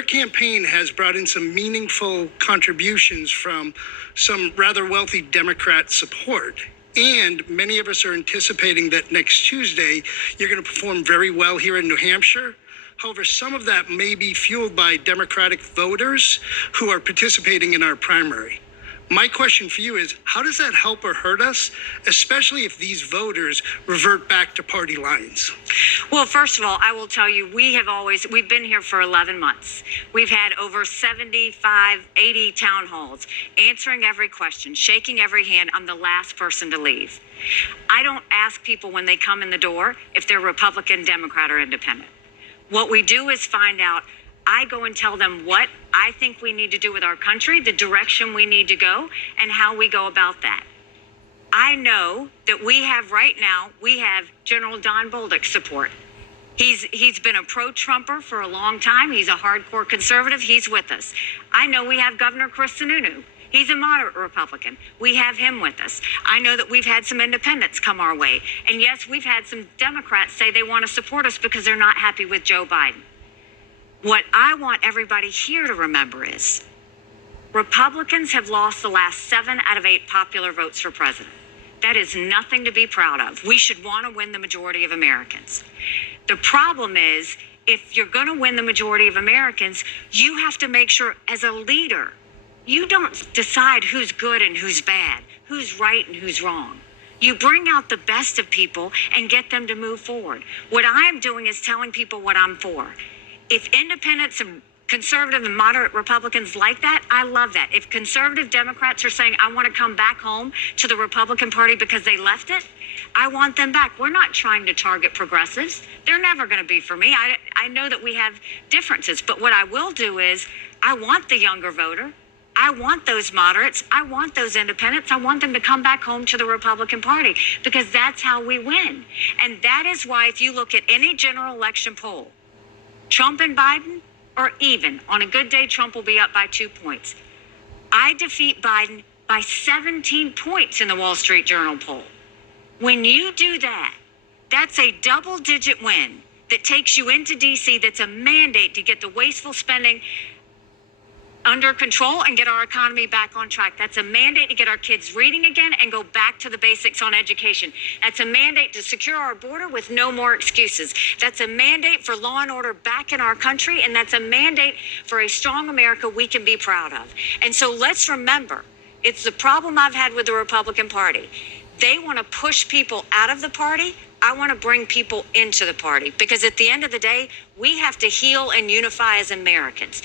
your campaign has brought in some meaningful contributions from some rather wealthy Democrat support. And many of us are anticipating that next Tuesday, you're going to perform very well here in New Hampshire. However, some of that may be fueled by Democratic voters who are participating in our primary. My question for you is, how does that help or hurt us, especially if these voters revert back to party lines? Well, first of all, I will tell you, we've been here for 11 months. We've had over 75, 80 town halls, answering every question, shaking every hand. I'm the last person to leave. I don't ask people when they come in the door if they're Republican, Democrat, or Independent. What we do is find out. I go and tell them what I think we need to do with our country, the direction we need to go, and how we go about that. I know that we have General Don Bolduc's support. He's been a pro-Trumper for a long time. He's a hardcore conservative. He's with us. I know we have Governor Chris Sununu. He's a moderate Republican. We have him with us. I know that we've had some independents come our way. And yes, we've had some Democrats say they want to support us because they're not happy with Joe Biden. What I want everybody here to remember is Republicans have lost the last 7 out of 8 popular votes for president. That is nothing to be proud of. We should want to win the majority of Americans. The problem is, if you're going to win the majority of Americans, you have to make sure as a leader, you don't decide who's good and who's bad, who's right and who's wrong. You bring out the best of people and get them to move forward. What I'm doing is telling people what I'm for. If independents and conservative and moderate Republicans like that, I love that. If conservative Democrats are saying, I want to come back home to the Republican Party because they left it, I want them back. We're not trying to target progressives. They're never going to be for me. I know that we have differences, but what I will do is I want the younger voter. I want those moderates. I want those independents. I want them to come back home to the Republican Party because that's how we win. And that is why if you look at any general election poll, Trump and Biden are even. On a good day, Trump will be up by 2 points. I defeat Biden by 17 points in the Wall Street Journal poll. When you do that, that's a double-digit win that takes you into D.C. That's a mandate to get the wasteful spending under control and get our economy back on track. That's a mandate to get our kids reading again and go back to the basics on education. That's a mandate to secure our border with no more excuses. That's a mandate for law and order back in our country, and that's a mandate for a strong America we can be proud of. And so let's remember, it's the problem I've had with the Republican Party. They want to push people out of the party. I want to bring people into the party because at the end of the day, we have to heal and unify as Americans.